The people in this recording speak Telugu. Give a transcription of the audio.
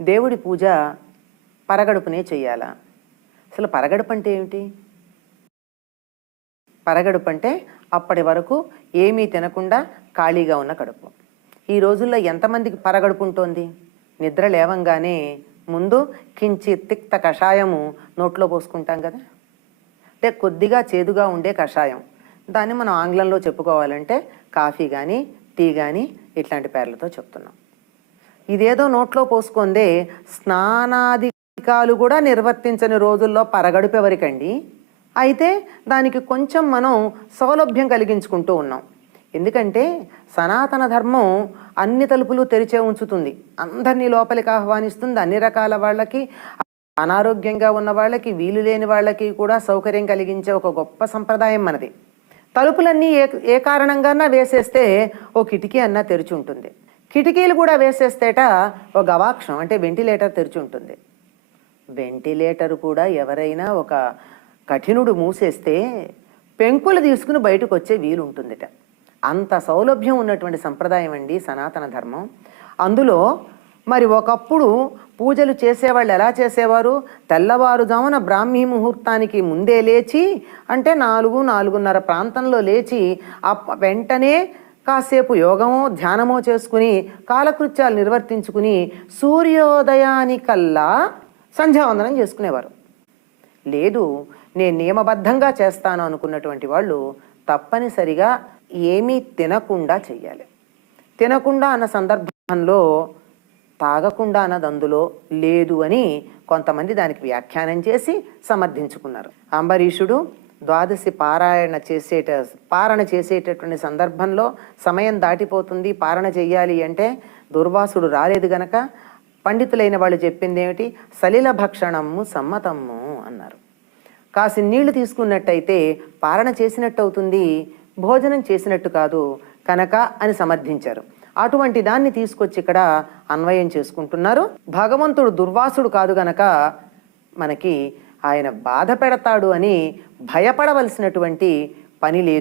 దేవుడి పూజ పరగడుపునే చెయ్యాలా? అసలు పరగడుపు అంటే ఏమిటి? పరగడుపు అంటే అప్పటి వరకు ఏమీ తినకుండా ఖాళీగా ఉన్న కడుపు. ఈ రోజుల్లో ఎంతమందికి పరగడుపు ఉంటుంది? నిద్ర లేవంగానే ముందు కించిత్ తిక్త కషాయము నోట్లో పోసుకుంటాం కదా, అంటే కొద్దిగా చేదుగా ఉండే కషాయం. దాన్ని మనం ఆంగ్లంలో చెప్పుకోవాలంటే కాఫీ కానీ టీ కానీ ఇట్లాంటి పేర్లతో చెప్తున్నాం. ఇదేదో నోట్లో పోసుకుందే స్నానాధికాలు కూడా నిర్వర్తించని రోజుల్లో పరగడుపు ఎవరికండి? అయితే దానికి కొంచెం మనం సౌలభ్యం కలిగించుకుంటూ ఉన్నాం. ఎందుకంటే సనాతన ధర్మం అన్ని తలుపులు తెరిచే ఉంచుతుంది, అందరినీ లోపలికి ఆహ్వానిస్తుంది. అన్ని రకాల వాళ్ళకి, అనారోగ్యంగా ఉన్న వాళ్ళకి, వీలు లేని వాళ్ళకి కూడా సౌకర్యం కలిగించే ఒక గొప్ప సంప్రదాయం మనది. తలుపులన్నీ ఏ కారణంగానా వేసేస్తే ఓ కిటికీ అన్నా తెరిచి ఉంటుంది. కిటికీలు కూడా వేసేస్తేట ఒక గవాక్షం అంటే వెంటిలేటర్ తెరిచి ఉంటుంది. వెంటిలేటర్ కూడా ఎవరైనా ఒక కఠినుడు మూసేస్తే పెంకులు తీసుకుని బయటకు వచ్చే వీలు ఉంటుందిట. అంత సౌలభ్యం ఉన్నటువంటి సంప్రదాయం అండి సనాతన ధర్మం. అందులో మరి ఒకప్పుడు పూజలు చేసేవాళ్ళు ఎలా చేసేవారు? తెల్లవారుజామున బ్రాహ్మీ ముహూర్తానికి ముందే లేచి, అంటే 4-4:30 ప్రాంతంలో లేచి వెంటనే కాసేపు యోగమో ధ్యానమో చేసుకుని కాలకృత్యాలు నిర్వర్తించుకుని సూర్యోదయానికల్లా సంధ్యావందనం చేసుకునేవారు. లేదు నేను నియమబద్ధంగా చేస్తాను అనుకున్నటువంటి వాళ్ళు తప్పనిసరిగా ఏమీ తినకుండా చెయ్యాలి. తినకుండా అన్న సందర్భంలో తాగకుండా అన్నది అందులో లేదు అని కొంతమంది దానికి వ్యాఖ్యానం చేసి సమర్థించుకున్నారు. అంబరీషుడు ద్వాదశి పారణ చేసేటటువంటి సందర్భంలో సమయం దాటిపోతుంది, పారణ చెయ్యాలి అంటే దుర్వాసుడు రాలేదు గనక పండితులైన వాళ్ళు చెప్పింది ఏమిటి? సలిల భక్షణము సమ్మతము అన్నారు. కాసి నీళ్లు తీసుకున్నట్టయితే పారణ చేసినట్టు అవుతుంది, భోజనం చేసినట్టు కాదు కనుక అని సమర్థించారు. అటువంటి దాన్ని తీసుకొచ్చి ఇక్కడ అన్వయం చేసుకుంటున్నారు. భగవంతుడు దుర్వాసుడు కాదు గనక మనకి ఆయన బాధ పెడతాడు అని భయపడవలసినటువంటి పని లేదు.